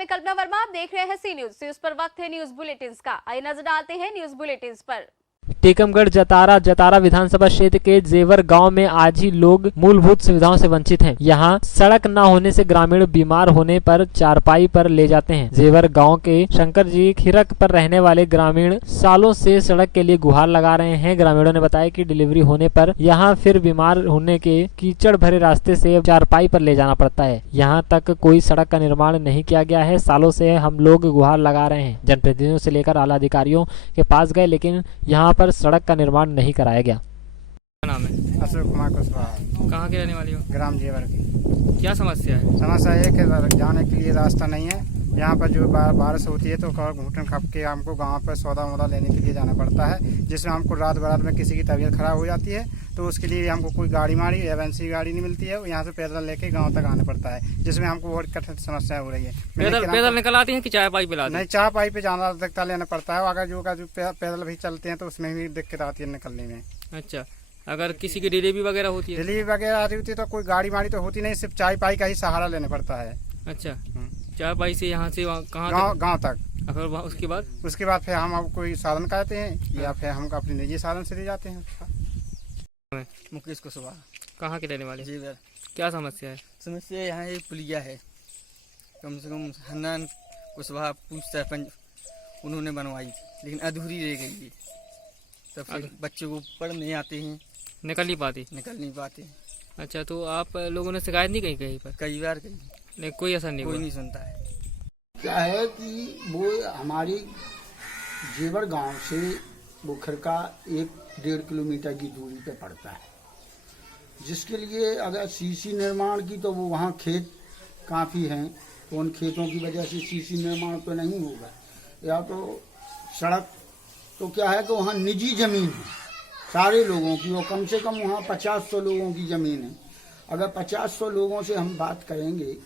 मैं कल्पना वर्मा, आप देख रहे हैं सी न्यूज पर वक्त है न्यूज बुलेटिन का। आइए नजर डालते हैं न्यूज बुलेटिन पर। टीकमगढ़ जतारा विधानसभा क्षेत्र के जेवर गांव में आज ही लोग मूलभूत सुविधाओं से वंचित हैं। यहां सड़क न होने से ग्रामीण बीमार होने पर चारपाई पर ले जाते हैं। जेवर गांव के शंकर जी खिरक पर रहने वाले ग्रामीण सालों से सड़क के लिए गुहार लगा रहे हैं। ग्रामीणों ने बताया कि डिलीवरी होने पर यहां फिर बीमार होने के कीचड़ भरे रास्ते से चारपाई पर ले जाना पड़ता है। यहां तक कोई सड़क का निर्माण नहीं किया गया है। सालों से हम लोग गुहार लगा रहे हैं। जनप्रतिनिधियों से लेकर आला अधिकारियों के पास गए, लेकिन यहाँ पर सड़क का निर्माण नहीं कराया गया। क्या नाम है? अशोक कुमार कुशवाहा। कहाँ के रहने वाली हो? ग्राम जेवर की। क्या समस्या है? समस्या ये कि जाने के लिए रास्ता नहीं है। यहाँ पर जो बारिश होती है तो घुटन खप के हमको गांव पर सौदा वौदा लेने के लिए जाना पड़ता है, जिसमें हमको रात बरात में किसी की तबीयत खराब हो जाती है तो उसके लिए हमको कोई गाड़ी मारी एजेंसी गाड़ी नहीं मिलती है। यहाँ से पैदल लेके गांव तक आना पड़ता है, जिसमें हमको बहुत कठिन समस्या हो रही है। पैदल निकल आती है कि चाय पाई पे लाती? नहीं, चाय पाई पे जाना दिक्कत लेना पड़ता है। अगर जो पैदल भी चलते हैं तो उसमें भी दिक्कत आती है निकलने में। अच्छा, अगर किसी की डिलीवरी वगैरह होती है? डिलीवरी वगैरह आती होती है तो कोई गाड़ी माड़ी तो होती नहीं, सिर्फ चाय पाई का ही सहारा लेना पड़ता है। अच्छा, चाय पाई से यहाँ से कहाँ गाँव तक। फिर उसके बाद फिर हम अब कोई साधन करते हैं या फिर हम अपने निजी साधन से ले जाते हैं। मुकेश कुशवाहा। कहाँ के रहने वाले? जेवर। क्या समस्या है? समस्या यहाँ एक पुलिया है, कम से कम हन्नान कुशवाहा पूछ सरपंच उन्होंने बनवाई थी, लेकिन अधूरी रह गई है। तब फिर बच्चों को पढ़ नहीं आते हैं, निकल नहीं पाते। अच्छा, तो आप लोगों ने शिकायत नहीं कही पर? कई बार कही, नहीं, कोई असर नहीं, कोई नहीं सुनता है। क्या है कि वो हमारी जेवर गांव से वो खिरका 1-1.5 किलोमीटर की दूरी पे पड़ता है, जिसके लिए अगर सीसी निर्माण की तो वो वहाँ खेत काफ़ी हैं, तो उन खेतों की वजह से सीसी निर्माण तो नहीं होगा। या तो सड़क तो क्या है कि वहाँ निजी ज़मीन है सारे लोगों की, और कम से कम वहाँ 50-100 लोगों की ज़मीन है। अगर 50-100 लोगों से हम बात करेंगे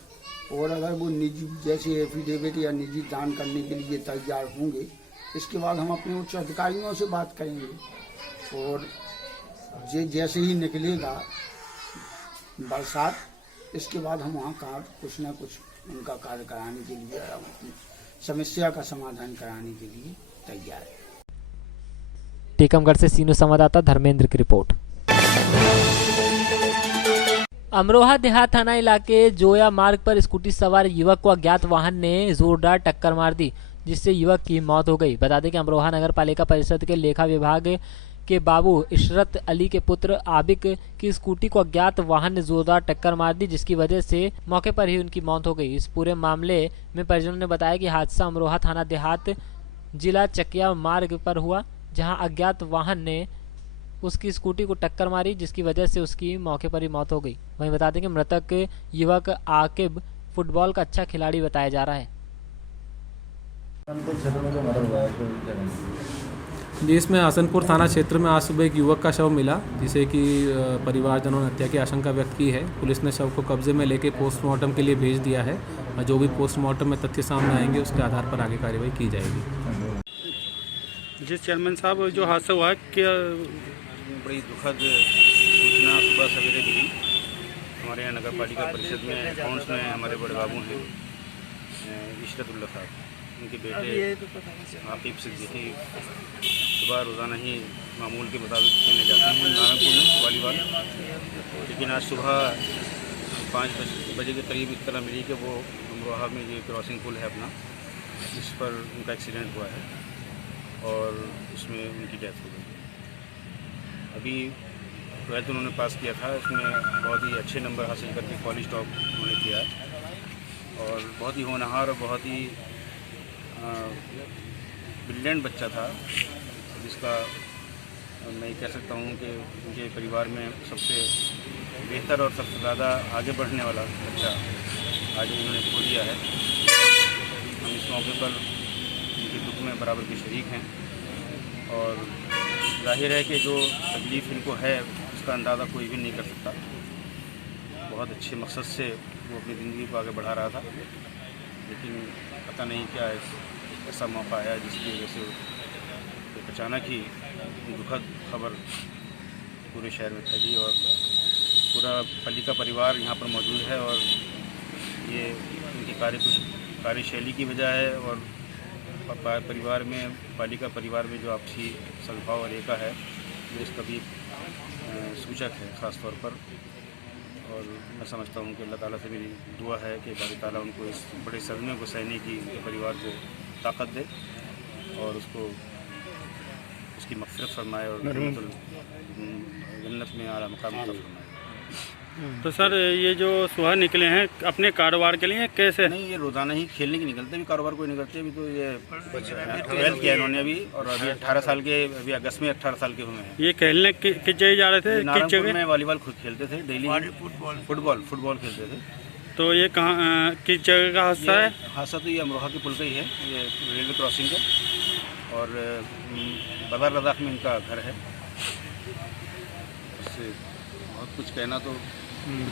और अगर वो निजी जैसे एफिडेविट या निजी दान करने के लिए तैयार होंगे, इसके बाद हम अपने उच्च अधिकारियों से बात करेंगे और जैसे ही निकलेगा बरसात, इसके बाद हम वहाँ कुछ ना कुछ उनका कार्य कराने के लिए, उनकी समस्या का समाधान कराने के लिए तैयार है। टीकमगढ़ से सीनो संवाददाता धर्मेंद्र की रिपोर्ट। अमरोहा देहात थाना इलाके जोया मार्ग पर स्कूटी सवार युवक को अज्ञात वाहन ने जोरदार टक्कर मार दी, जिससे युवक की मौत हो गई। बता दें कि अमरोहा नगर पालिका परिषद के लेखा विभाग के बाबू इशरत अली के पुत्र आबिक की स्कूटी को अज्ञात वाहन ने जोरदार टक्कर मार दी, जिसकी वजह से मौके पर ही उनकी मौत हो गई। इस पूरे मामले में परिजनों ने बताया कि हादसा अमरोहा थाना देहात जिला चकिया मार्ग पर हुआ, जहां अज्ञात वाहन ने उसकी स्कूटी को टक्कर मारी, जिसकी वजह से उसकी मौके पर ही मौत हो गई। वहीं बता दें कि मृतक युवक आकिब फुटबॉल का अच्छा खिलाड़ी बताया जा रहा है। जी, इसमें हसनपुर थाना क्षेत्र में आज सुबह एक युवक का शव मिला, जिसे कि परिवारजनों ने हत्या की आशंका व्यक्त की है। पुलिस ने शव को कब्जे में लेकर पोस्टमार्टम के लिए भेज दिया है और जो भी पोस्टमार्टम में तथ्य सामने आएंगे उसके आधार पर आगे कार्रवाई की जाएगी। जी चेयरमैन साहब, जो हादसा हुआ है, क्या बड़ी दुखद सूचना सुबह सवेरे मिली। हमारे यहाँ नगर पालिका परिषद में अकाउंट्स में हमारे बड़े बाबू हैं इशरतुल्लाह साहब, उनके बेटे आकिब सिद्दीकी सुबह रोज़ाना ही मामूल के मुताबिक खेलने जाते हैं नारायणपुर में वॉलीबॉल, लेकिन आज सुबह 5 बजे के करीब इत्तला मिली कि वो अमरोहा में ये क्रॉसिंग पुल है अपना, इस पर उनका एक्सीडेंट हुआ है और उसमें उनकी डेथ हो गई। अभी 12th उन्होंने पास किया था, उसमें बहुत ही अच्छे नंबर हासिल करके कॉलेज टॉप उन्होंने किया और बहुत ही होनहार और बहुत ही ब्रिलियंट बच्चा था, जिसका मैं कह सकता हूँ कि उनके परिवार में सबसे बेहतर और सबसे ज़्यादा आगे बढ़ने वाला बच्चा आज उन्होंने खो दिया है। हम इस मौके पर उनके दुख में बराबर के शरीक हैं और जाहिर है कि जो तकलीफ़ इनको है उसका अंदाज़ा कोई भी नहीं कर सकता। बहुत अच्छे मकसद से वो अपनी ज़िंदगी को आगे बढ़ा रहा था, लेकिन पता नहीं क्या ऐसा मौका आया जिसकी वजह से एक अचानक ही दुखद खबर पूरे शहर में फैली और पूरा पालिका परिवार यहाँ पर मौजूद है और ये इनकी कार्यशैली की वजह है और परिवार में पालिका परिवार में जो आपसी सद्भाव और एकता है ये इसका भी सूचक है ख़ास तौर पर। और मैं समझता हूँ कि अल्लाह ताला से मेरी दुआ है कि बारी ताला उनको इस बड़े सदमे को सहने की उनके परिवार को ताकत दे और उसको उसकी मग़फ़िरत फरमाए और जन्नत में आला मकाम अता फरमाए। तो सर ये जो सुबह निकले हैं अपने कारोबार के लिए कैसे? नहीं, ये रोज़ाना ही खेलने की निकलते, अभी कारोबार कोई नहीं करते। अभी तो ये 12th किया इन्होंने अभी, और अभी 18 साल के, अभी अगस्त में 18 साल के हुए हैं। ये खेलने किस जगह जा रहे थे? किस जगह में वॉलीबॉल खुद खेलते थे डेली, फुटबॉल खेलते थे। तो ये कहाँ किस जगह का हादसा है? हादसा तो ये अमरोहा के पुल का ही है, ये रेलवे क्रॉसिंग का, और बदर लद्दाख में इनका घर है। उससे बहुत कुछ कहना तो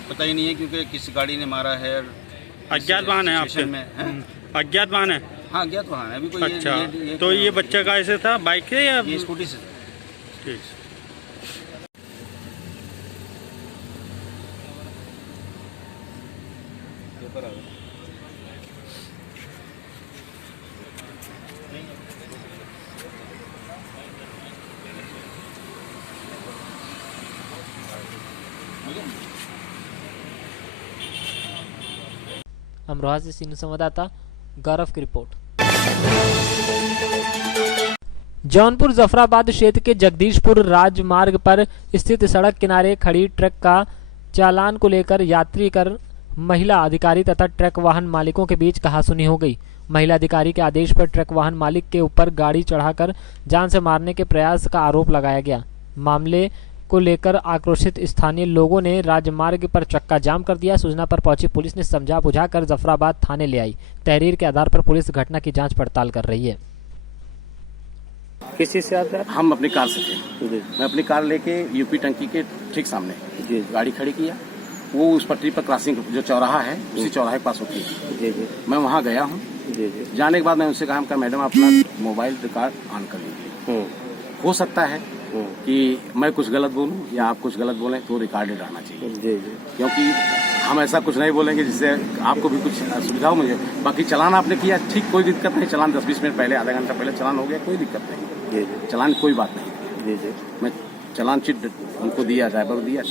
पता ही नहीं है क्योंकि किस गाड़ी ने मारा है। अज्ञात वाहन है आपके? अज्ञात वाहन है? हाँ, अज्ञात वाहन है। अभी कोई अच्छा, तो ये बच्चा का ऐसे था, बाइक से या ये स्कूटी से? ठीक। अमरोहा से सीनियर संवाददाता गौरव की रिपोर्ट। जौनपुर जफराबाद क्षेत्र के जगदीशपुर राजमार्ग पर स्थित सड़क किनारे खड़ी ट्रक का चालान को लेकर यात्री कर महिला अधिकारी तथा ट्रक वाहन मालिकों के बीच कहासुनी हो गई। महिला अधिकारी के आदेश पर ट्रक वाहन मालिक के ऊपर गाड़ी चढ़ाकर जान से मारने के प्रयास का आरोप लगाया गया। मामले को लेकर आक्रोशित स्थानीय लोगों ने राजमार्ग पर चक्का जाम कर दिया। सूचना पर पहुंची पुलिस ने समझा बुझाकर जफराबाद थाने ले आई। तहरीर के आधार पर पुलिस घटना की जांच पड़ताल कर रही है। किस चीज़ से आते हैं? हम अपनी कार से थे। मैं अपनी कार लेके यूपी टंकी के ठीक सामने गाड़ी खड़ी किया। वो उस पटरी पर क्रॉसिंग जो चौराहा है उसी चौराहे के पास होती है। मैं वहाँ गया हूँ। जाने के बाद मैं उनसे कहा मैडम अपना मोबाइल रिकॉर्ड ऑन कर लीजिए। हो सकता है कि मैं कुछ गलत बोलूं या आप कुछ गलत बोलें तो रिकॉर्डेड रहना चाहिए, क्योंकि हम ऐसा कुछ नहीं बोलेंगे जिससे आपको भी कुछ सुविधा हो। मुझे बाकी चलान आपने किया ठीक, कोई दिक्कत नहीं। चलान 10-20 मिनट पहले, आधा घंटा पहले चलान हो गया, कोई दिक्कत नहीं। चलान कोई बात नहीं। मैं चलान चिट उनको दिया, ड्राइवर को दिया,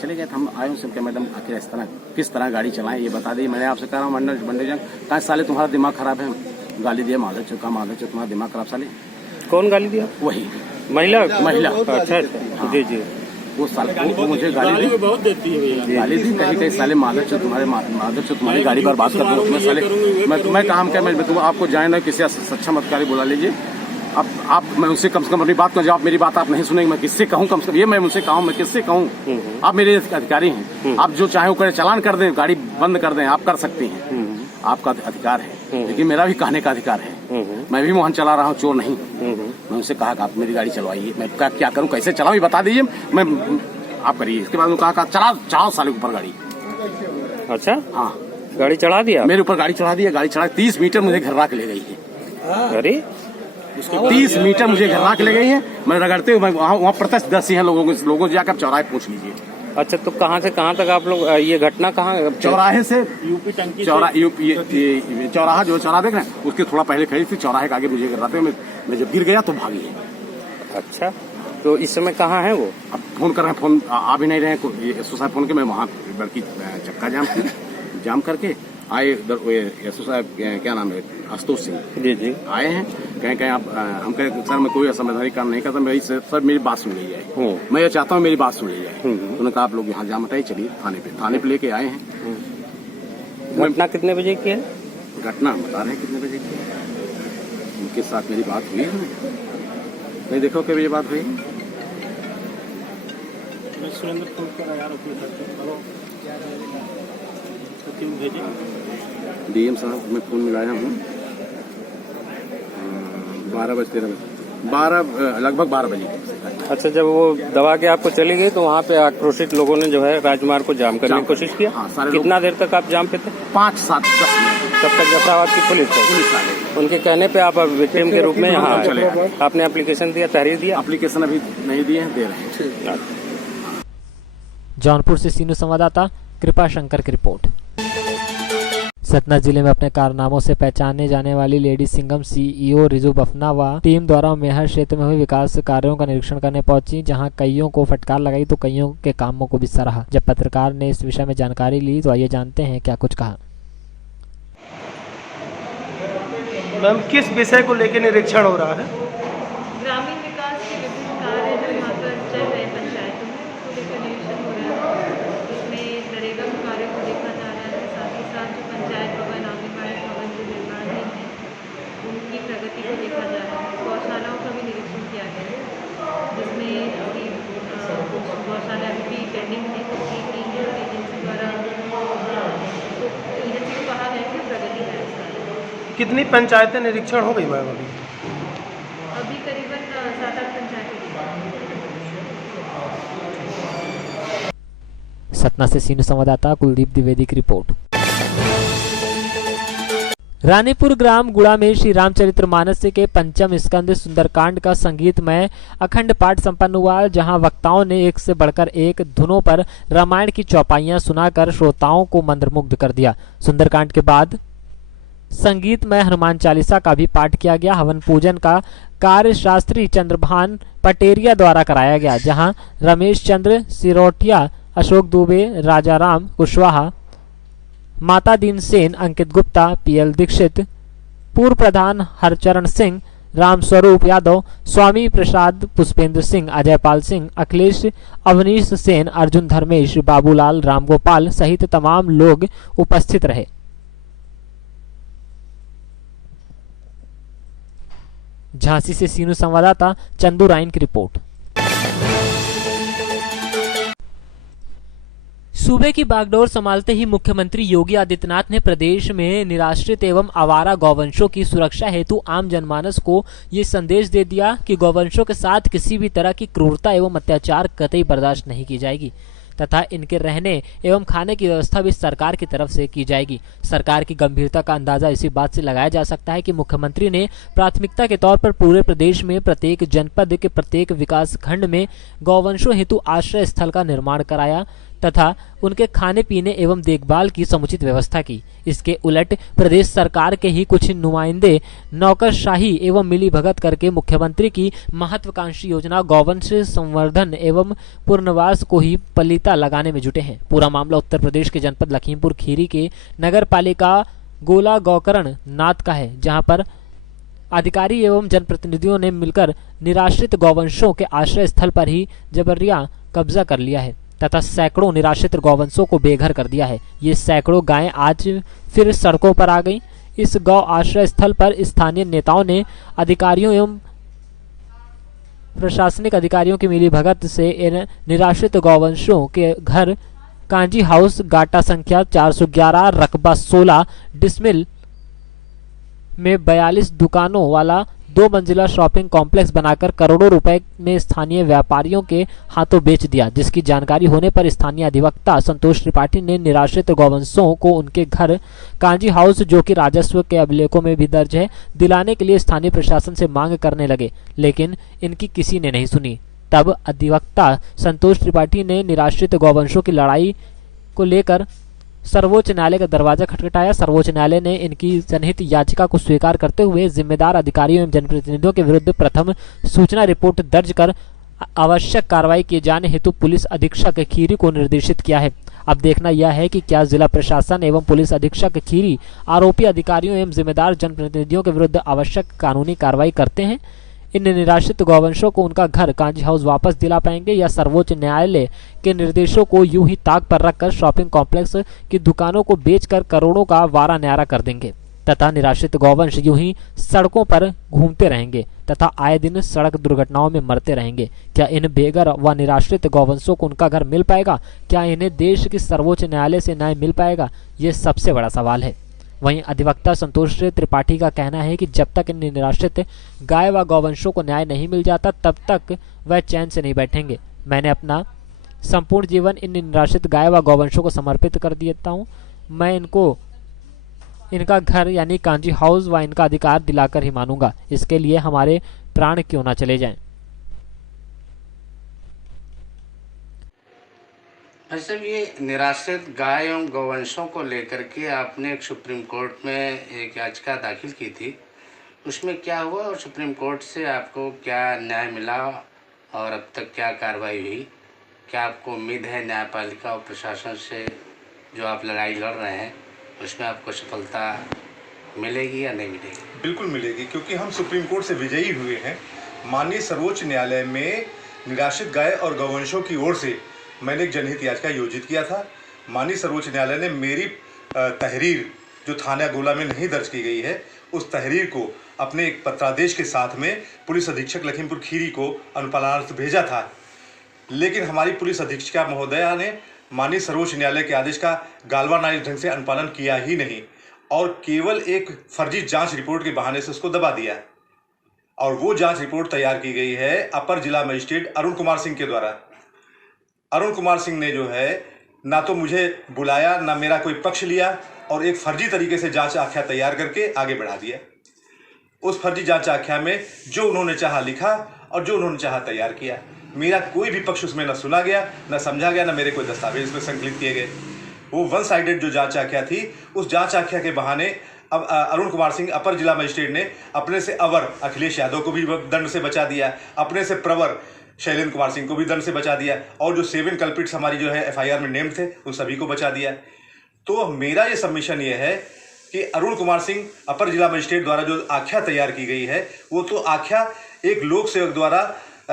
चले गए। हम आए उनसे मैडम आखिर इस तरह किस तरह गाड़ी चलाएं ये बता दी। मैंने आपसे कहा मंडी जंग कहा साले तुम्हारा दिमाग खराब है। गाली दिया, माधव चौक तुम्हारा दिमाग खराब साले। कौन गाली दिया? वही महिला। अच्छा। हाँ। जी। वो साले वो मुझे गाली बहुत देती है। गाली दी कहीं साले माधव चौक तुम्हारी गाड़ी पर बात कर दो। साले मैं काम क्या, मैं तुम आपको जाए ना किसी सक्षम अधिकारी बुला लीजिए। अब आप मैं उनसे कम से कम अपनी बात कर, जब मेरी बात आप नहीं सुनेंगे मैं किससे कहूँ? कम से कम ये मैं उनसे कहूँ, मैं किससे कहूँ? आप मेरे अधिकारी हैं, आप जो चाहे वो करें, चालान कर दें, गाड़ी बंद कर दें, आप कर सकती हैं, आपका अधिकार है। लेकिन मेरा भी कहने का अधिकार है। मैं भी वाहन चला रहा हूँ, चोर नहीं। मैं उनसे कहा कि आप मेरी गाड़ी चलवाइए। मैं क्या करूँ, कैसे चलाऊँ ये बता दीजिए, मैं आप करिए। इसके बाद कहा चढ़ाओ साले के ऊपर गाड़ी। अच्छा, हाँ, गाड़ी चढ़ा दिया मेरे ऊपर, गाड़ी चढ़ा दिया। गाड़ी चढ़ा 30 मीटर मुझे घर के ले गई है। अरे 30 मीटर मुझे घर के ले गई है। मैं रगड़ते हुए वहाँ प्रत्यक्षदर्शी हैं लोगों से जाकर चौराहे पूछ लीजिए। अच्छा, तो कहाँ से कहाँ तक आप लोग, ये घटना कहाँ? चौराहे से यूपी टंकी चौराहा जो चौराहा देख रहे हैं उसके थोड़ा पहले खड़ी थी। चौराहे के आगे मुझे गिराते हुए मैं जब गिर गया तो भागी है। अच्छा, तो इस समय कहाँ है वो? अब फोन कर रहे हैं, फोन आ भी नहीं रहे हैं। एसओ साहब फोन के, मैं वहाँ बल्कि चक्का जाम करके आए। एसओ साहब क्या नाम है, आशुतोष सिंह जी आए हैं। कहीं आप हम कहें सर मैं कोई असंवैधानिक काम नहीं करता, सर मेरी बात सुन ली जाए। मैं ये चाहता हूँ मेरी बात सुन ली जाए। उन्होंने कहा आप लोग यहाँ जाम हटाइए, चलिए थाने पे लेके आए हैं। घटना कितने बजे की है? घटना बता रहे हैं कितने बजे की है। उनके साथ मेरी बात हुई है, नहीं देखो कभी ये बात हुई। डीएम साहब मैं फोन मिलाया हूँ लगभग 12 बजे। अच्छा, जब वो दबा के आपको चली गई तो वहाँ पे आक्रोशित लोगों ने जो है राजमार्ग को जाम करने की कोशिश किया। हाँ, सारे कितना देर तक आप जाम पे थे? 5-7 मिनट। तब तक जफराबाद की पुलिस आ गई। उनके कहने पे आप विक्टिम के रूप में यहाँ आए। आपने एप्लीकेशन दिया, तहरीर दिया? एप्लीकेशन अभी नहीं दिए हैं, दे रहे हैं। जौनपुर से सीनियर संवाददाता कृपा शंकर की रिपोर्ट। सतना जिले में अपने कारनामों से पहचाने जाने वाली लेडी सिंघम सीईओ रिजू बफना व टीम द्वारा मेहर क्षेत्र में हुए विकास कार्यों का निरीक्षण करने पहुंची, जहां कईयों को फटकार लगाई तो कईयों के कामों को भी सराहा। जब पत्रकार ने इस विषय में जानकारी ली तो आइए जानते हैं क्या कुछ कहा। मैम, किस विषय को लेकर निरीक्षण हो रहा है? ग्रामीण विकास के विभिन्न कार्य जो यहाँ पर चल रहे पंचायतों में उसको लेकर निरीक्षण हो रहा है। इसमें नरेगा के कार्यों को देखा जा रहा है, साथ ही साथ जो पंचायत भवन, आंगनबाड़ी भवन जो निर्माणधीन है उनकी प्रगति को देखा जा रहा है। गौशालाओं का भी निरीक्षण किया गया है, जिसमें अभी कुछ गौशाला अभी भी पेंडिंग है, क्योंकि एजेंसी द्वारा एजेंसी को कहा गया कि प्रगति है इसका। कितनी पंचायतें निरीक्षण हो गई मैम अभी? अभी करीबन 7-8 पंचायतें। सतना से सीनियर संवाददाता कुलदीप द्विवेदी की रिपोर्ट। रानीपुर ग्राम गुड़ा में श्री रामचरितमानस के पंचम स्कंद सुंदरकांड का संगीतमय अखंड पाठ संपन्न हुआ, जहां वक्ताओं ने एक से बढ़कर एक धुनों पर रामायण की चौपाइयां सुनाकर श्रोताओं को मंत्रमुग्ध कर दिया। सुंदरकांड के बाद संगीतमय हनुमान चालीसा का भी पाठ किया गया। हवन पूजन का कार्य शास्त्री चंद्रभान पटेरिया द्वारा कराया गया, जहां रमेश चंद्र सिरोठिया, अशोक दुबे, राजाराम कुशवाहा, माता दीन सेन, अंकित गुप्ता, पीएल दीक्षित, पूर्व प्रधान हरचरण सिंह, रामस्वरूप यादव, स्वामी प्रसाद, पुष्पेंद्र सिंह, अजयपाल सिंह, अखिलेश, अवनीश सेन, अर्जुन धर्मेश, बाबूलाल, रामगोपाल सहित तमाम लोग उपस्थित रहे। झांसी से सीनू संवाददाता चंदू राइन की रिपोर्ट। सूबे की बागडोर संभालते ही मुख्यमंत्री योगी आदित्यनाथ ने प्रदेश में निराश्रित एवं आवारा गौवंशों की सुरक्षा हेतु आम जनमानस को ये संदेश दे दिया कि गौवंशों के साथ किसी भी तरह की क्रूरता एवं अत्याचार कतई बर्दाश्त नहीं की जाएगी तथा इनके रहने एवं खाने की व्यवस्था भी सरकार की तरफ से की जाएगी। सरकार की गंभीरता का अंदाजा इसी बात से लगाया जा सकता है कि मुख्यमंत्री ने प्राथमिकता के तौर पर पूरे प्रदेश में प्रत्येक जनपद के प्रत्येक विकास खंड में गौवंशों हेतु आश्रय स्थल का निर्माण कराया तथा उनके खाने पीने एवं देखभाल की समुचित व्यवस्था की। इसके उलट प्रदेश सरकार के ही कुछ नुमाइंदे नौकरशाही एवं मिलीभगत करके मुख्यमंत्री की महत्वाकांक्षी योजना गौवंश संवर्धन एवं पुनर्वास को ही पलीता लगाने में जुटे हैं। पूरा मामला उत्तर प्रदेश के जनपद लखीमपुर खीरी के नगर पालिका गोला गौकरण नाथ का है, जहां पर अधिकारी एवं जनप्रतिनिधियों ने मिलकर निराश्रित गौवंशों के आश्रय स्थल पर ही जबरिया कब्जा कर लिया है तथा सैकड़ों निराश्रित गौवंशों को बेघर कर दिया है। ये सैकड़ों गायें आज फिर सड़कों पर आ गईं। इस गौ आश्रय स्थल पर स्थानीय नेताओं ने अधिकारियों एवं प्रशासनिक अधिकारियों की मिलीभगत से इन निराश्रित गौवंशों के घर कांजी हाउस गाटा संख्या 411 रकबा 16 डिसमिल में 42 दुकानों वाला 2 मंजिला शॉपिंग कॉम्प्लेक्स बनाकर करोड़ों रुपए में स्थानीय व्यापारियों के हाथों बेच दिया, जिसकी जानकारी होने पर स्थानीय अधिवक्ता संतोष त्रिपाठी ने निराश्रित गौवंशों को उनके घर कांजी हाउस, जो कि राजस्व के अभिलेखों में भी दर्ज है, दिलाने के लिए स्थानीय प्रशासन से मांग करने लगे, लेकिन इनकी किसी ने नहीं सुनी। तब अधिवक्ता संतोष त्रिपाठी ने निराश्रित गौवंशों की लड़ाई को लेकर सर्वोच्च न्यायालय का दरवाजा खटखटाया। सर्वोच्च न्यायालय ने इनकी जनहित याचिका को स्वीकार करते हुए जिम्मेदार अधिकारियों एवं जनप्रतिनिधियों के विरुद्ध प्रथम सूचना रिपोर्ट दर्ज कर आवश्यक कार्रवाई किए जाने हेतु पुलिस अधीक्षक खीरी को निर्देशित किया है। अब देखना यह है कि क्या जिला प्रशासन एवं पुलिस अधीक्षक खीरी आरोपी अधिकारियों एवं जिम्मेदार जनप्रतिनिधियों के विरुद्ध आवश्यक कानूनी कार्रवाई करते हैं, इन निराश्रित गौवंशों को उनका घर कांजी हाउस वापस दिला पाएंगे या सर्वोच्च न्यायालय के निर्देशों को यूं ही ताक पर रखकर शॉपिंग कॉम्प्लेक्स की दुकानों को बेचकर करोड़ों का वारा न्यारा कर देंगे तथा निराश्रित गौवंश यूं ही सड़कों पर घूमते रहेंगे तथा आए दिन सड़क दुर्घटनाओं में मरते रहेंगे। क्या इन बेघर व निराश्रित गौवंशों को उनका घर मिल पाएगा? क्या इन्हें देश की सर्वोच्च न्यायालय से न्याय मिल पाएगा? ये सबसे बड़ा सवाल है। वहीं अधिवक्ता संतोष त्रिपाठी का कहना है कि जब तक इन निराश्रित गाय व गौवंशों को न्याय नहीं मिल जाता तब तक वह चैन से नहीं बैठेंगे। मैंने अपना संपूर्ण जीवन इन निराश्रित गाय व गौवंशों को समर्पित कर देता हूँ। मैं इनको इनका घर यानी कांजी हाउस व इनका अधिकार दिलाकर ही मानूंगा, इसके लिए हमारे प्राण क्यों ना चले जाएं। वैसे ये निराश्रित गाय एवं गौवंशों को लेकर के आपने एक सुप्रीम कोर्ट में एक याचिका दाखिल की थी, उसमें क्या हुआ और सुप्रीम कोर्ट से आपको क्या न्याय मिला और अब तक क्या कार्रवाई हुई? क्या आपको उम्मीद है न्यायपालिका और प्रशासन से जो आप लड़ाई लड़ रहे हैं उसमें आपको सफलता मिलेगी या नहीं मिलेगी? बिल्कुल मिलेगी, क्योंकि हम सुप्रीम कोर्ट से विजयी हुए हैं। माननीय सर्वोच्च न्यायालय में निराश्रित गाय और गौवंशों की ओर से मैंने एक जनहित याचिका योजित किया था। माननीय सर्वोच्च न्यायालय ने मेरी तहरीर जो थाना गोला में नहीं दर्ज की गई है, उस तहरीर को अपने एक पत्रादेश के साथ में पुलिस अधीक्षक लखीमपुर खीरी को अनुपालनार्थ भेजा था। लेकिन हमारी पुलिस अधीक्षिका महोदया ने माननीय सर्वोच्च न्यायालय के आदेश का गालवानाइज ढंग से अनुपालन किया ही नहीं और केवल एक फर्जी जांच रिपोर्ट के बहाने से उसको दबा दिया। और वो जांच रिपोर्ट तैयार की गई है अपर जिला मजिस्ट्रेट अरुण कुमार सिंह के द्वारा। अरुण कुमार सिंह ने जो है ना तो मुझे बुलाया, ना मेरा कोई पक्ष लिया और एक फर्जी तरीके से जांच आख्या तैयार करके आगे बढ़ा दिया। उस फर्जी जांच आख्या में जो उन्होंने चाहा लिखा और जो उन्होंने चाहा तैयार किया। मेरा कोई भी पक्ष उसमें न सुना गया, न समझा गया, न मेरे कोई दस्तावेज उसमें संकलित किए गए। वो वन साइडेड जो जांच आख्या थी, उस जांच आख्या के बहाने अब अरुण कुमार सिंह अपर जिला मजिस्ट्रेट ने अपने से अवर अखिलेश यादव को भी दंड से बचा दिया, अपने से प्रवर शैलेंद्र कुमार सिंह को भी दंड से बचा दिया और जो 7 कल्पिट्स हमारी जो है एफआईआर में नेम थे उन सभी को बचा दिया। तो मेरा ये सबमिशन ये है कि अरुण कुमार सिंह अपर जिला मजिस्ट्रेट द्वारा जो आख्या तैयार की गई है, वो तो आख्या एक लोक सेवक द्वारा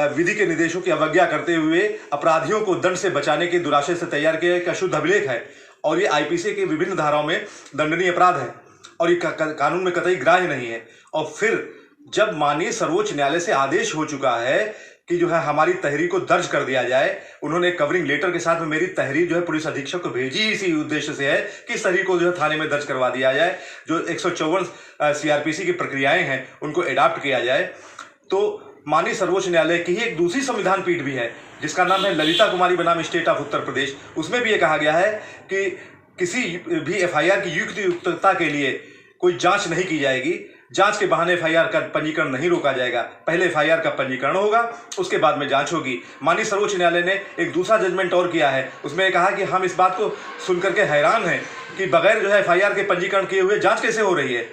विधि के निर्देशों की अवज्ञा करते हुए अपराधियों को दंड से बचाने के दुराशय से तैयार किया एक अशुद्ध अभिलेख है और ये आईपीसी के विभिन्न धाराओं में दंडनीय अपराध है और ये कानून में कतई ग्राह्य नहीं है। और फिर जब माननीय सर्वोच्च न्यायालय से आदेश हो चुका है कि जो है हमारी तहरीर को दर्ज कर दिया जाए, उन्होंने कवरिंग लेटर के साथ में मेरी तहरीर जो है पुलिस अधीक्षक को भेजी इसी उद्देश्य से है कि इस तहरीर को जो है थाने में दर्ज करवा दिया जाए, जो 154 सीआरपीसी की प्रक्रियाएं हैं उनको एडाप्ट किया जाए। तो माननीय सर्वोच्च न्यायालय की ही एक दूसरी संविधान पीठ भी है जिसका नाम है ललिता कुमारी बनाम स्टेट ऑफ उत्तर प्रदेश। उसमें भी ये कहा गया है कि किसी भी एफआईआर की युक्तियुक्तता के लिए कोई जांच नहीं की जाएगी, जांच के बहाने एफआईआर का पंजीकरण नहीं रोका जाएगा। पहले एफआईआर का पंजीकरण होगा, उसके बाद में जांच होगी। माननीय सर्वोच्च न्यायालय ने एक दूसरा जजमेंट और किया है, उसमें कहा कि हम इस बात को सुनकर के हैरान हैं कि बगैर जो है एफआईआर के पंजीकरण किए हुए जांच कैसे हो रही है।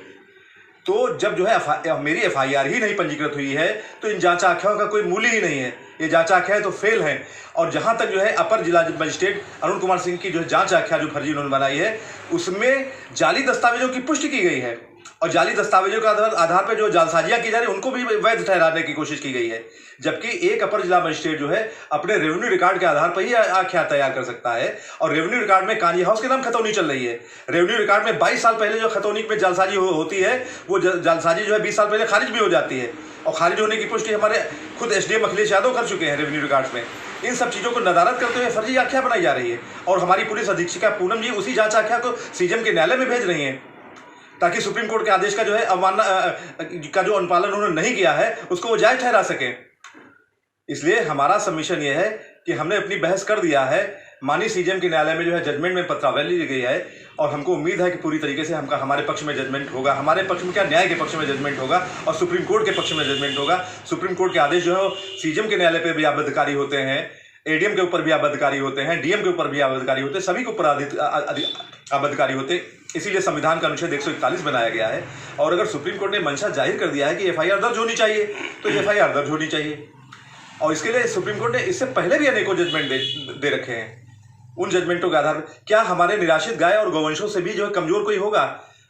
तो जब जो है मेरी एफआईआर ही नहीं पंजीकृत हुई है तो इन जांच आख्याओं का कोई मूल्य ही नहीं है, ये जांच आख्याएं तो फेल हैं। और जहां तक जो है अपर जिला मजिस्ट्रेट अरुण कुमार सिंह की जो जांच आख्या जो फर्जी उन्होंने बनाई है, उसमें जाली दस्तावेजों की पुष्टि की गई है और जाली दस्तावेजों के आधार पर जो जालसाजियां की जा रही है उनको भी वैध ठहराने की कोशिश की गई है। जबकि एक अपर जिला मजिस्ट्रेट जो है अपने रेवेन्यू रिकॉर्ड के आधार पर ही आख्या तैयार कर सकता है और रेवेन्यू रिकॉर्ड में कांजी हाउस के नाम खतौनी चल रही है। रेवेन्यू रिकॉर्ड में 22 साल पहले जो खतौनी में जालसाजी होती है वो जालसाजी जो है 20 साल पहले खारिज भी हो जाती है और खारिज होने की पुष्टि हमारे खुद एसडीएम अखिलेश यादव कर चुके हैं रेवेन्यू रिकॉर्ड्स में। इन सब चीज़ों को नदारत करते हुए फर्जी आख्या बनाई जा रही है और हमारी पुलिस अधीक्षिका पूनम जी उसी जांच आख्या को सीजेएम के न्यायालय में भेज रही हैं ताकि सुप्रीम कोर्ट के आदेश का जो है अवमानना का जो अनुपालन उन्होंने नहीं किया है उसको वो जायज ठहरा सके। इसलिए हमारा सबमिशन ये है कि हमने अपनी बहस कर दिया है। माननीय सीजेएम के न्यायालय में जो है जजमेंट में पत्रावली ली गई है और हमको उम्मीद है कि पूरी तरीके से हमारे पक्ष में जजमेंट होगा। हमारे पक्ष में क्या, न्याय के पक्ष में जजमेंट होगा और सुप्रीम कोर्ट के पक्ष में जजमेंट होगा। सुप्रीम कोर्ट के आदेश जो है सीजेएम के न्यायालय पर भी आबद्धकारी होते हैं, एडीएम के ऊपर भी आबद्धकारी होते हैं, डीएम के ऊपर भी आबद्धकारी होते हैं, सभी के ऊपर आबद्धकारी होते। इसीलिए संविधान का अनुच्छेद 141 बनाया गया है और अगर सुप्रीम कोर्ट ने मंशा जाहिर कर दिया है कि एफआईआर दर्ज होनी चाहिए तो एफआईआर दर्ज होनी चाहिए। और इसके लिए सुप्रीम कोर्ट ने इससे पहले भी अनेकों जजमेंट दे रखे हैं। उन जजमेंटों के आधार पर क्या हमारे निराश्रित गाय और गौवंशों से भी जो है कमजोर कोई होगा?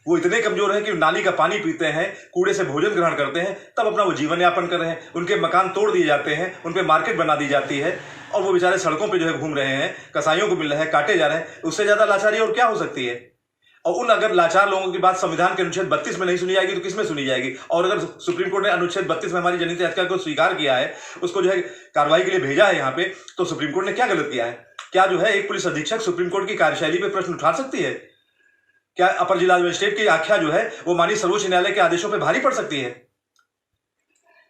वो इतने कमजोर है कि नाली का पानी पीते हैं, कूड़े से भोजन ग्रहण करते हैं, तब अपना वो जीवन यापन कर रहे हैं। उनके मकान तोड़ दिए जाते हैं, उन पर मार्केट बना दी जाती है और वो बेचारे सड़कों पे जो है घूम रहे हैं, कसाईयों को मिल रहे हैं, काटे जा रहे हैं। उससे ज्यादा लाचारी और क्या हो सकती है? और उन अगर लाचार लोगों की बात संविधान के अनुच्छेद 32 में नहीं सुनी जाएगी तो किसमें सुनी जाएगी? और अगर सुप्रीम कोर्ट ने अनुच्छेद 32 में हमारी जनहित याचिका को स्वीकार किया है, उसको जो है कार्रवाई के लिए भेजा है यहाँ पे, तो सुप्रीम कोर्ट ने क्या गलत किया है? क्या जो है एक पुलिस अधीक्षक सुप्रीम कोर्ट की कार्यशैली पे प्रश्न उठा सकती है? क्या अपर जिला मजिस्ट्रेट की आख्या जो है वो माननीय सर्वोच्च न्यायालय के आदेशों पर भारी पड़ सकती है?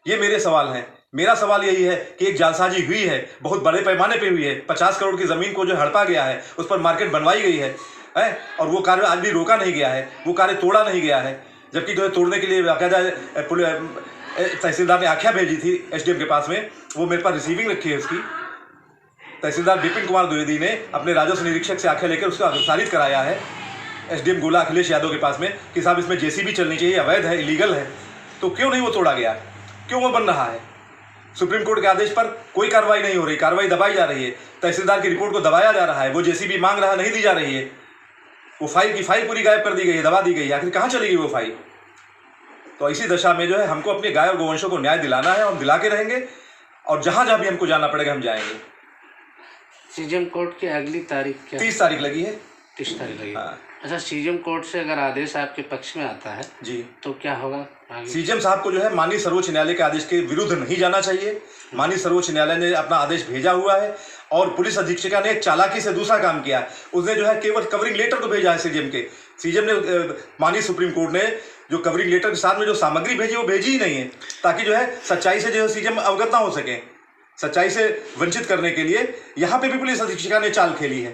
ये मेरे सवाल हैं। मेरा सवाल यही है कि एक जालसाजी हुई है, बहुत बड़े पैमाने पे हुई है, 50 करोड़ की जमीन को जो हड़पा गया है, उस पर मार्केट बनवाई गई है और वो कार्य आज भी रोका नहीं गया है, वो कार्य तोड़ा नहीं गया है। जबकि जो है तोड़ने के लिए बाकायदा तहसीलदार ने आख्या भेजी थी एसडीएम के पास में, वो मेरे पास रिसीविंग रखी है उसकी। तहसीलदार विपिन कुमार द्विवेदी ने अपने राजस्व निरीक्षक से आख्या लेकर उसका अग्रसारित कराया है एसडीएम गोला अखिलेश यादव के पास में कि साहब इसमें जेसीबी चलनी चाहिए, अवैध है, इलीगल है। तो क्यों नहीं वो तोड़ा गया, क्यों वो बन रहा है? सुप्रीम कोर्ट के आदेश पर कोई कार्रवाई नहीं हो रही, कार्रवाई दबाई जा रही है। तहसीलदार की रिपोर्ट को दबाया जा रहा है, वो जेसीबी मांग रहा नहीं दी जा रही है। वो फाइल की फाइल पूरी गायब कर दी गई है, दबा दी गई है। आखिर कहाँ चली गई वो फाइल? तो इसी दशा में जो है हमको अपने गाय और गोवंशों को न्याय दिलाना है, हम दिला के रहेंगे और जहां जहां भी हमको जाना पड़ेगा हम जाएंगे। सीजेम कोर्ट की अगली तारीख क्या? 30 तारीख लगी है। 30 तारीख लगी। हाँ। अच्छा, सीजेम कोर्ट से अगर आदेश आपके पक्ष में आता है जी तो क्या होगा आगे? सीजेम साहब को जो है माननीय सर्वोच्च न्यायालय के आदेश के विरुद्ध नहीं जाना चाहिए। माननीय सर्वोच्च न्यायालय ने अपना आदेश भेजा हुआ है और पुलिस अधीक्षिका ने एक चालाकी से दूसरा काम किया। उसने जो है केवल कवरिंग लेटर को भेजा है सीजेम के। सीजेम ने माननीय सुप्रीम कोर्ट ने जो कवरिंग लेटर के साथ में जो सामग्री भेजी वो भेजी ही नहीं है, ताकि जो है सच्चाई से जो है सीजेम अवगत ना हो सके। सच्चाई से वंचित करने के लिए यहाँ पे भी पुलिस अधीक्षिका ने चाल खेली है।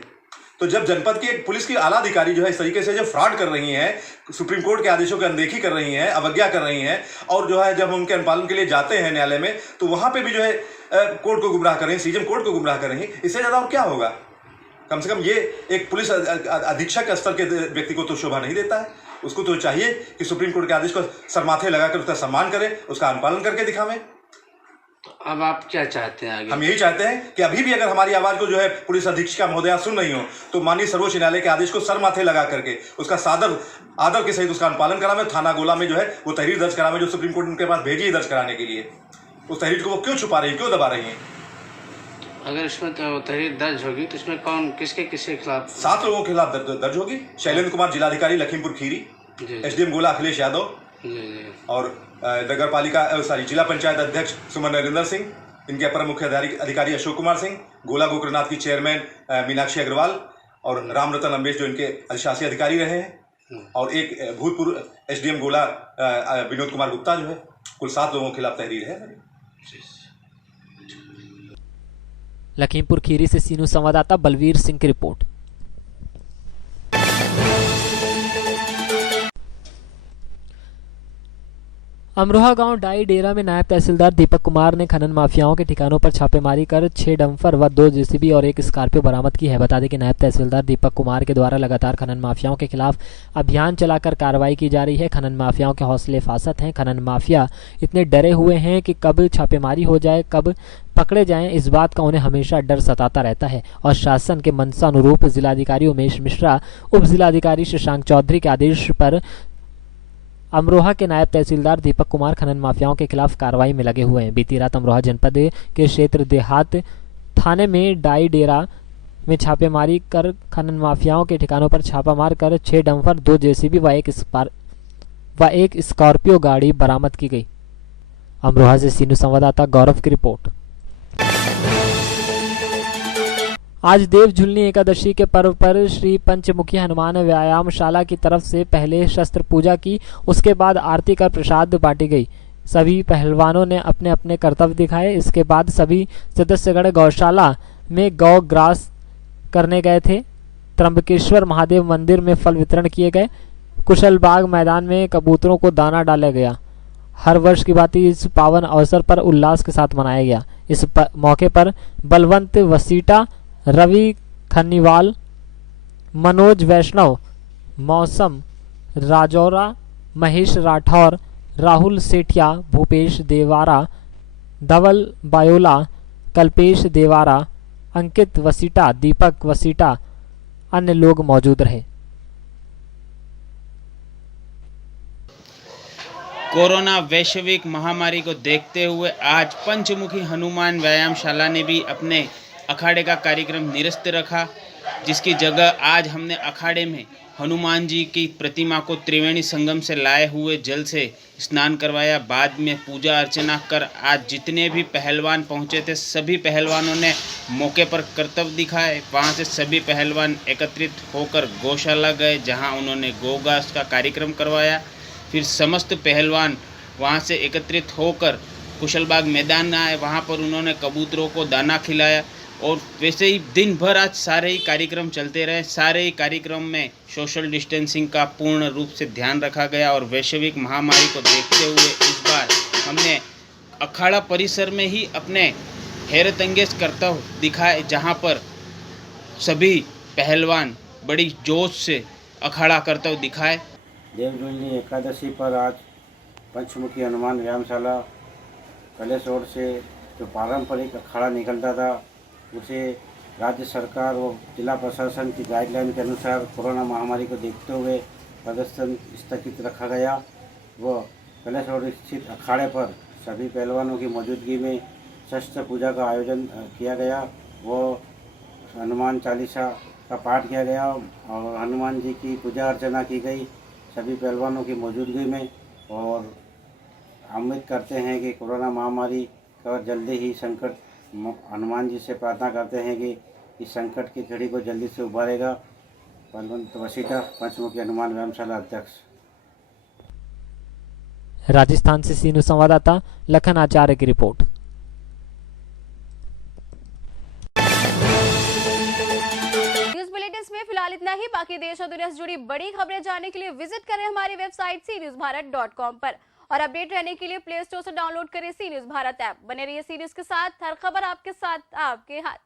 तो जब जनपद की एक पुलिस की आला अधिकारी जो है इस तरीके से जो फ्रॉड कर रही हैं, सुप्रीम कोर्ट के आदेशों की अनदेखी कर रही हैं, अवज्ञा कर रही हैं, और जो है जब उनके अनुपालन के लिए जाते हैं न्यायालय में तो वहाँ पे भी जो है कोर्ट को गुमराह कर रही हैं, सीजेम कोर्ट को गुमराह कर रही हैं, इससे ज़्यादा और क्या होगा? कम से कम ये एक पुलिस अधीक्षक स्तर के व्यक्ति को तो शोभा नहीं देता है। उसको तो चाहिए कि सुप्रीम कोर्ट के आदेश को सरमाथे लगाकर उसका सम्मान करें, उसका अनुपालन करके दिखावें। अब आप क्या चाहते हैं आगे? हम यही चाहते हैं कि अभी भी अगर हमारी आवाज को जो है पुलिस अधीक्षिका महोदया सुन रही हो तो माननीय सर्वोच्च न्यायालय के आदेश को सर माथे लगा करके उसका सादर आदर के सहित उसका अनुपालन करावे। थाना गोला में जो है वो तहरीर दर्ज करावे जो सुप्रीम कोर्ट उनके पास भेजी है दर्ज कराने के लिए। उस तहरीर को वो क्यों छुपा रही है, क्यों दबा रही है? अगर इसमें तो तहरीर दर्ज होगी तो इसमें कौन किसके खिलाफ? 7 लोगों के खिलाफ दर्ज होगी। शैलेंद्र कुमार जिलाधिकारी लखीमपुर खीरी, एसडीएम गोला अखिलेश यादव और नगर पालिका जिला पंचायत अध्यक्ष सुमन नरेंद्र सिंह, इनके अपर मुख्य अधिकारी अशोक कुमार सिंह, गोला गोकर्णनाथ की चेयरमैन मीनाक्षी अग्रवाल और राम रतन अम्बेश जो इनके अधिशासी अधिकारी रहे हैं, और एक भूतपूर्व एसडीएम गोला विनोद कुमार गुप्ता जो है। कुल 7 लोगों के खिलाफ तहरीर है। लखीमपुर खीरी से सीनू संवाददाता बलवीर सिंह की रिपोर्ट। अमरोहा गांव डाई डेरा में नायब तहसीलदार दीपक कुमार ने खनन माफियाओं के ठिकानों पर छापेमारी कर 6 डंपर व 2 जेसीबी और 1 स्कॉर्पियो बरामद की है। बता दें कि नायब तहसीलदार दीपक कुमार के द्वारा लगातार खनन माफियाओं के खिलाफ अभियान चलाकर कार्रवाई की जा रही है। खनन माफियाओं के हौसले फासत हैं। खनन माफिया इतने डरे हुए हैं कि कब छापेमारी हो जाए, कब पकड़े जाएं, इस बात का उन्हें हमेशा डर सताता रहता है। और शासन के मंशा अनुरूप जिलाधिकारी उमेश मिश्रा, उप जिलाधिकारी शशांक चौधरी के आदेश पर अमरोहा के नायब तहसीलदार दीपक कुमार खनन माफियाओं के खिलाफ कार्रवाई में लगे हुए हैं। बीती रात अमरोहा जनपद के क्षेत्र देहात थाने में डाई डेरा में छापेमारी कर खनन माफियाओं के ठिकानों पर छापा मार कर 6 डंपर, 2 जेसीबी व 1 स्कॉर्पियो गाड़ी बरामद की गई। अमरोहा से सीनू संवाददाता गौरव की रिपोर्ट। आज देव झुलनी एकादशी के पर्व पर श्री पंचमुखी हनुमान व्यायामशाला की तरफ से पहले शस्त्र पूजा की, उसके बाद आरती कर प्रसाद बांटी गई। सभी पहलवानों ने अपने अपने कर्तव्य दिखाए। इसके बाद सभी सदस्यगण गौशाला में गौ ग्रास करने गए थे। त्र्यंबकेश्वर महादेव मंदिर में फल वितरण किए गए। कुशलबाग मैदान में कबूतरों को दाना डाला गया। हर वर्ष की भांति इस पावन अवसर पर उल्लास के साथ मनाया गया। इस मौके पर बलवंत वसीटा, रवि खन्नीवाल, मनोज वैष्णव, मौसम राजौरा, महेश राठौर, राहुल सेठिया, भूपेश देवारा, धवल बायोला, कल्पेश देवारा, अंकित वसीटा, दीपक वसीटा, अन्य लोग मौजूद रहे। कोरोना वैश्विक महामारी को देखते हुए आज पंचमुखी हनुमान व्यायामशाला ने भी अपने अखाड़े का कार्यक्रम निरस्त रखा, जिसकी जगह आज हमने अखाड़े में हनुमान जी की प्रतिमा को त्रिवेणी संगम से लाए हुए जल से स्नान करवाया। बाद में पूजा अर्चना कर आज जितने भी पहलवान पहुंचे थे सभी पहलवानों ने मौके पर कर्तव्य दिखाए। वहां से सभी पहलवान एकत्रित होकर गौशाला गए, जहां उन्होंने गोगास का कार्यक्रम करवाया। फिर समस्त पहलवान वहां से एकत्रित होकर कुशलबाग मैदान आए, वहां पर उन्होंने कबूतरों को दाना खिलाया। और वैसे ही दिन भर आज सारे ही कार्यक्रम चलते रहे। सारे ही कार्यक्रम में सोशल डिस्टेंसिंग का पूर्ण रूप से ध्यान रखा गया और वैश्विक महामारी को देखते हुए इस बार हमने अखाड़ा परिसर में ही अपने हैरत अंगेज करतब दिखाए, जहां पर सभी पहलवान बड़ी जोश से अखाड़ा करते हुए दिखाए। देवजुलनी एकादशी पर आज पंचमुखी हनुमान व्यायामशाला कलेश रोड से जो पारंपरिक अखाड़ा निकलता था, उसे राज्य सरकार व जिला प्रशासन की गाइडलाइन के अनुसार कोरोना महामारी को देखते हुए प्रदर्शन स्थगित रखा गया व कलेश रोड स्थित अखाड़े पर सभी पहलवानों की मौजूदगी में शस्त्र पूजा का आयोजन किया गया व हनुमान चालीसा का पाठ किया गया और हनुमान जी की पूजा अर्चना की गई सभी पहलवानों की मौजूदगी में। और उम्मीद करते हैं कि कोरोना महामारी का जल्दी ही संकट, हनुमान जी से प्रार्थना करते हैं कि इस संकट की घड़ी को जल्दी से उबारेगा। बलवंत वसीटा, पंचमुखी हनुमान व्यायामशाला अध्यक्ष। राजस्थान से सीनू संवाददाता लखन आचार्य की रिपोर्ट। न्यूज बुलेटिन में फिलहाल इतना ही। बाकी देश और दुनिया से जुड़ी बड़ी खबरें जानने के लिए विजिट करें हमारी वेबसाइट cnewsbharat.com पर और अपडेट रहने के लिए प्ले स्टोर से डाउनलोड करें सी न्यूज भारत ऐप। बने रहिए सी न्यूज के साथ, हर खबर आपके साथ, आपके हाथ।